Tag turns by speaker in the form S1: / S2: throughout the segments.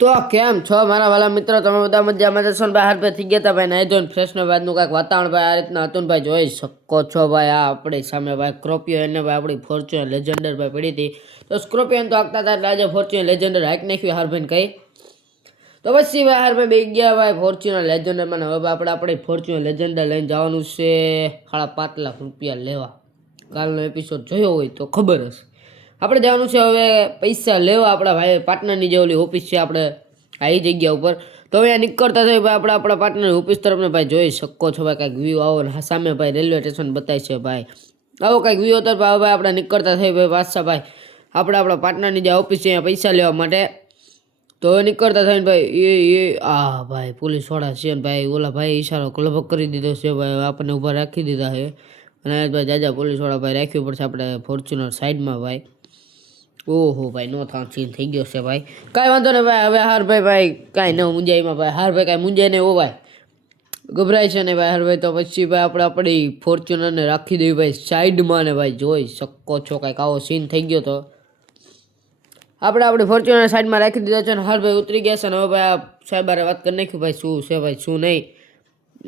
S1: તો કેમ છો મારા વાલા મિત્રો? તમે બધા મજામાં જશો ને બહાર પે થઈ ગયા હતા ભાઈ નાઈ ધોઈને ફ્રેશનો બાદનું કાંઈક વાતાવરણ ભાઈ આ રીતના હતું ભાઈ જોઈ શકો છો ભાઈ આ આપણી સામે ભાઈ સ્ક્રોપિયો એને ભાઈ આપણી ફોર્ચ્યુનર લેજેન્ડર ભાઈ પડી હતી. તો સ્કોર્પિયો તો આગતા હતા એટલે આજે ફોર્ચ્યુનર લેજેન્ડર હાઈક નાખ્યું હારભાઈ કઈ. તો પછી ભાઈ હારભાઈ બે ગયા ભાઈ ફોર્ચ્યુનર લેજેન્ડરમાં હવે આપણે આપણે ફોર્ચ્યુનર લેજેન્ડર લઈને જવાનું છે. સાડા પાંચ લાખ રૂપિયા લેવા. કાલનો એપિસોડ જોયો હોય તો ખબર હશે. આપણે જવાનું છે હવે પૈસા લેવા. આપણા ભાઈ પાર્ટનરની જે ઓલી ઓફિસ છે આપણે આ જગ્યા ઉપર. તો હવે નીકળતા થઈ ભાઈ આપણે આપણા પાર્ટનરની ઓફિસ તરફને ભાઈ જોઈ શકો છો ભાઈ, કાંઈક વ્યૂ આવો ને સામે ભાઈ રેલવે સ્ટેશન બતાય છે ભાઈ. આવો કાંઈક વ્યૂ તરફ હવે ભાઈ આપણે નીકળતા થઈ ભાઈ પાછા ભાઈ. આપણે આપણા પાર્ટનરની જે ઓફિસ છે પૈસા લેવા માટે. તો હવે નીકળતા થઈને ભાઈ એ એ, આ ભાઈ પોલીસવાળા છે ને ભાઈ, ઓલા ભાઈ ઈશારો લગભગ કરી દીધો છે ભાઈ આપણને ઊભા રાખી દીધા છે. અને ભાઈ જાજા પોલીસવાળા ભાઈ રાખ્યું પડશે આપણે ફોર્ચ્યુનર સાઈડમાં ભાઈ. ઓહો, ભાઈ, નો થાન સીન થઈ ગયો છે, ભાઈ. કાંઈ વાંધો નહીં, ભાઈ, હવે હાર ભાઈ, કાંઈ ન મુંજાઈમાં ભાઈ. હાર ભાઈ કાંઈ મુંજાય નહીં, ઓ ભાઈ. ગભરાય છે ને, ભાઈ હાર ભાઈ તો પછી, ભાઈ, આપણે આપણી ફોર્ચ્યુનરને રાખી દેવી, ભાઈ, સાઈડમાં ને, ભાઈ. જોઈ શકો છો કાંઈક આવો સીન થઈ ગયો તો. આપણે આપણે ફોર્ચ્યુનર સાઈડમાં રાખી દીધા છે અને હારભાઈ ઉતરી ગયા છે ને, હવે, ભાઈ સાહેબારે વાત કરી નાખ્યું ભાઈ, શું છે, ભાઈ, શું નહીં.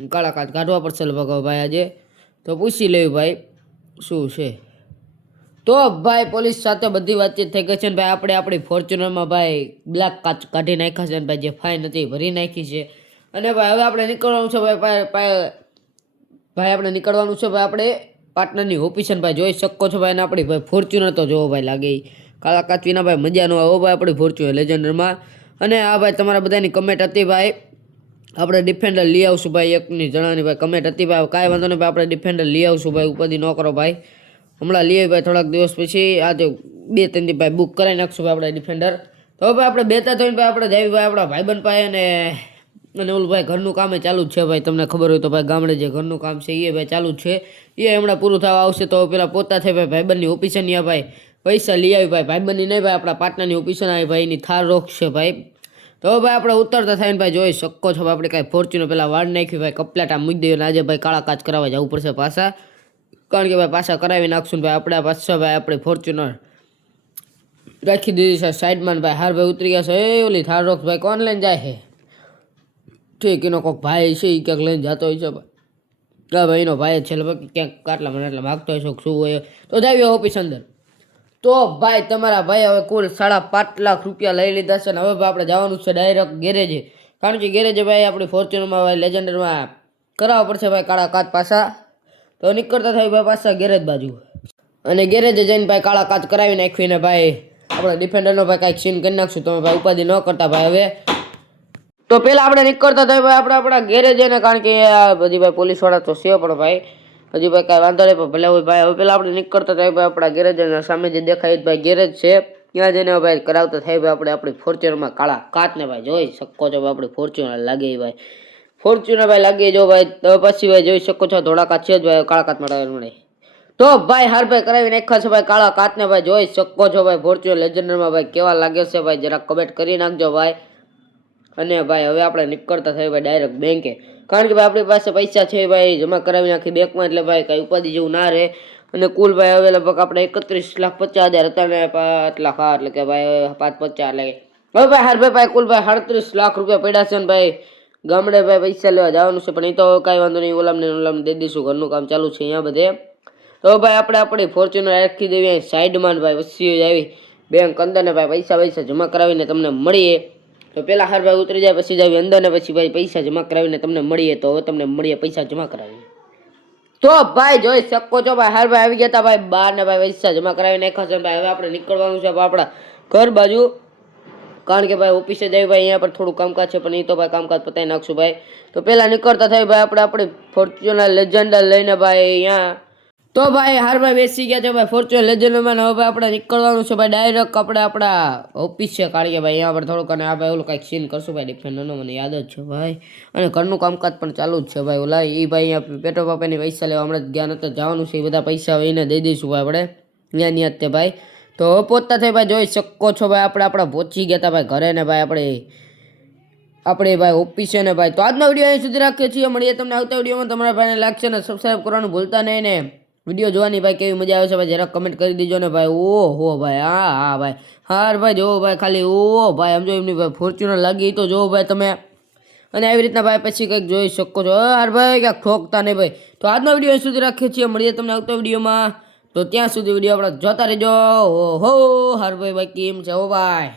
S1: કાળા કાચ કાઢવા પડશે લગભગ ભાઈ, આજે. તો પૂછી લેવું, ભાઈ, શું છે. તો ભાઈ, પોલીસ સાથે બધી વાતચીત થઈ ગઈ છે ને ભાઈ, આપણે આપણી ફોર્ચ્યુનરમાં ભાઈ બ્લેક કાચ કાઢી નાખ્યા છે ને ભાઈ, જે ફાઇન હતી ભરી નાખી છે. અને ભાઈ, હવે આપણે નીકળવાનું છે ભાઈ ભાઈ, આપણે નીકળવાનું છે ભાઈ, આપણે પાર્ટનરની ઓફિસન ભાઈ, જોઈ શકો છો ભાઈ અને આપણી ભાઈ ફોર્ચ્યુનર તો જોવો ભાઈ, લાગે કાલા કાચવીના ભાઈ, મજા ન આવો ભાઈ, આપણી ફોર્ચ્યુનર લેજન્ડરમાં અને આ ભાઈ, તમારા બધાની કમેન્ટ હતી ભાઈ, આપણે ડિફેન્ડર લઈ આવશું ભાઈ, એકની જણાની ભાઈ કમેન્ટ હતી ભાઈ, કાંઈ વાંધો નહીં ભાઈ, આપણે ડિફેન્ડર લઈ આવશું ભાઈ ઉપાધિ ન કરો ભાઈ. હમણાં લઈએ ભાઈ થોડાક દિવસ પછી આજે બે ત્રણ ભાઈ બુક કરાવી નાખશું ભાઈ આપણે ડિફેન્ડર તો ભાઈ આપણે બેતા થઈને ભાઈ આપણે જાવી ભાઈ આપણા ભાઈબંધ પાસે અને અને ઓલું ભાઈ ઘરનું કામ ચાલુ જ છે ભાઈ. તમને ખબર હોય તો ભાઈ ગામડે જે ઘરનું કામ છે એ ભાઈ ચાલુ જ છે. એ હમણાં પૂરું થવા આવશે તો પેલા પોતા થઈ ભાઈ ભાઈબંધની ઓફિસે નહીં ભાઈ. પૈસા લઈ આવી ભાઈ. ભાઈબંધની નહીં ભાઈ, આપણા પાટનાની ઓફિસે આવી ભાઈ. એની થાર રોકશે ભાઈ. તો ભાઈ આપણે ઉતરતા થઈને ભાઈ જોઈ શકો છો. ભાઈ આપણે કાંઈ ફોર્ચ્યુનર પેલા વાળ નાખ્યું ભાઈ. કપલાટા મૂકી દઈએ આજે ભાઈ કાળા કાચ કરાવવા જવું પડશે પાછા. કારણ કે ભાઈ પાછા કરાવી નાખશું ને ભાઈ, આપણે પાછા ભાઈ, આપણે ફોર્ચ્યુનર રાખી દીધી છે સાઈડમાં ને ભાઈ, હાર ભાઈ ઉતરી ગયા છે. એ ઓલી થાર રોક ભાઈ, કોણ લઈને જાય છે? ઠીક, એનો કોઈક ભાઈ છે એ ક્યાંક લઈને જતો હોય છે ભાઈ. હા ભાઈ, એનો ભાઈ છેલ્લે ક્યાંક કાટલા મને એટલે માગતો હોય છે, શું હોય તો જાવી ઓફિસ અંદર. તો ભાઈ, તમારા ભાઈ હવે કુલ સાડા પાંચ લાખ રૂપિયા લઈ લીધા છે ને હવે ભાઈ આપણે જવાનું છે ડાયરેક્ટ ગેરેજે કારણ કે ગેરેજે ભાઈ આપણી ફોર્ચ્યુનરમાં ભાઈ લેજન્ડરમાં કરાવવા પડશે ભાઈ કાળા કાચ પાછા. તો નીકળતા થાય ભાઈ પાછા ગેરેજ બાજુ. અને ગેરેજે જઈને ભાઈ કાળા કાચ કરાવી નાખીને ભાઈ આપણે ડિફેન્ડરનો ભાઈ કાંઈક સીન કરી નાખશું. તમે ભાઈ ઉપાધિ ન કરતા ભાઈ હવે. તો પહેલાં આપણે નીકળતા થાય ભાઈ આપણે આપણા ગેરેજ ને કારણ કે બધી ભાઈ પોલીસવાળા તો છે પણ ભાઈ. હજી ભાઈ કાંઈ વાંધો નહીં, પણ ભલે હોય ભાઈ. હવે પેલા આપણે નીકળતા થાય ભાઈ આપણા ગેરેજ સામે જે દેખાય ભાઈ ગેરેજ છે. ત્યાં જઈને ભાઈ કરાવતા થાય ભાઈ આપણે આપણી ફોર્ચ્યુનરમાં કાળા કાચને ભાઈ જોઈ શકો છો ભાઈ, આપણી ફોર્ચ્યુનર લાગે ભાઈ. ફોર્ચ્યુનર ભાઈ લાગે, જો ભાઈ પછી ભાઈ જોઈ શકો છો ધોળા કાચ છે જ ભાઈ, કાળા કાચ માટે મળે તો ભાઈ હાર ભાઈ કરાવી નાખ્યા છે ભાઈ કાળા કાચને ભાઈ જોઈ શકો છો ભાઈ, ફોર્ચ્યુનર લેજન્ડરમાં ભાઈ કેવા લાગે છે ભાઈ જરા કમેન્ટ કરી નાખજો ભાઈ. અને ભાઈ હવે આપણે નીકળતા થયું ભાઈ ડાયરેક્ટ બેંકે કારણ કે ભાઈ આપણી પાસે પૈસા છે ભાઈ, જમા કરાવી નાખી બેંકમાં, એટલે ભાઈ કાંઈ ઉપાધિ જેવું ના રહે. અને કુલ ભાઈ હવે લગભગ આપણે એકત્રીસ લાખ પચાસ હજાર હતા ને પાંચ લાખ હા એટલે કે ભાઈ પાંચ પચાસ એટલે હવે ભાઈ હાર ભાઈ ભાઈ કુલ ભાઈ સાડત્રીસ લાખ રૂપિયા પડ્યા છે ને ભાઈ. ગામડે ભાઈ પૈસા લેવા જવાનું છે, પણ એ તો કાંઈ વાંધો નહીં, ઓલામને ને ઓલામને દઈ દઈશું, ઘરનું કામ ચાલુ છે અહીંયા બધે. તો ભાઈ આપણે આપણી ફોર્ચ્યુનર રાખી દેવી સાઈડમાં ભાઈ વસ્તી આવી બેંક અંદર ને ભાઈ પૈસા પૈસા જમા કરાવીને તમને મળીએ. તો પહેલાં હાર ભાઈ ઉતરી જાય, પછી જાવી અંદર ને પછી ભાઈ પૈસા જમા કરાવીને તમને મળીએ, તો હવે તમને મળીએ, પૈસા જમા કરાવીએ તો ભાઈ જોઈ શકો છો ભાઈ, હાર ભાઈ આવી ગયા હતા ભાઈ, બાર ને ભાઈ પૈસા જમા કરાવીને ખાશે ભાઈ, હવે આપણે નીકળવાનું છે આપણા ઘર બાજુ. કારણ કે ભાઈ ઓફિસે જાય ભાઈ અહીંયા પર થોડું કામકાજ છે, પણ એ તો ભાઈ કામકાજ પતાવી નાખશું ભાઈ. તો પહેલાં નીકળતા થાય ભાઈ આપણે આપણે ફોર્ચ્યુનર લેજન્ડર લઈને ભાઈ અહીંયા. તો ભાઈ હાર ભાઈ બેસી ગયા છે ભાઈ ફોર્ચ્યુનર લેજન્ડરમાં હવે ભાઈ આપણે નીકળવાનું છે ભાઈ ડાયરેક્ટ આપણે આપણા ઓફિસ છે, કારણ કે ભાઈ અહીંયા પર થોડુંક અને આ ભાઈ ઓલું કાંઈક સીન કરશું ભાઈ ડિફેન્ડરનો મને યાદ જ છે ભાઈ. અને ઘરનું કામકાજ પણ ચાલુ જ છે ભાઈ, ઓલા એ ભાઈ અહીંયા પેટ્રોલ પંપની પૈસા લેવા હમણાં જ ગયા નતા, જવાનું છે એ બધા પૈસા એને દઈ દઈશું ભાઈ આપણે. ત્યાં ત્યાં તે ભાઈ. તો પહોંચતા થઈ ભાઈ જોઈ શકો છો ભાઈ, આપણે આપણા પહોંચી ગયા હતા ભાઈ ઘરે ને ભાઈ આપણે આપણે ભાઈ ઓફિસે ને ભાઈ. તો આજનો વીડિયો અહીં સુધી રાખીએ છીએ. મળીએ તમને આવતા વિડીયોમાં. તમારા ભાઈને લાગશે ને સબસ્ક્રાઈબ કરવાનું ભૂલતા નહીં ને. વીડિયો જોવાની ભાઈ કેવી મજા આવે છે ભાઈ, જરાક કમેન્ટ કરી દેજો ને ભાઈ. ઓહો ભાઈ, હા હા ભાઈ. હાર ભાઈ જોવો ભાઈ ખાલી. ઓ ભાઈ, આમ જો એમની ભાઈ ફોર્ચ્યુનર લાગી તો જોવો ભાઈ તમે. અને આવી રીતના ભાઈ પછી કંઈક જોઈ શકો છો. હાર ભાઈ, ક્યાંક ઠોકતા નહીં ભાઈ. તો આજનો વીડિયો અહીં સુધી રાખીએ છીએ. મળીએ તમને આવતા વિડીયોમાં. તો ત્યાં સુધી વીડિયો આપણે જોતા રહેજો. હો હો હરભાઈ ભાઈ, કેમ છે ઓ ભાઈ?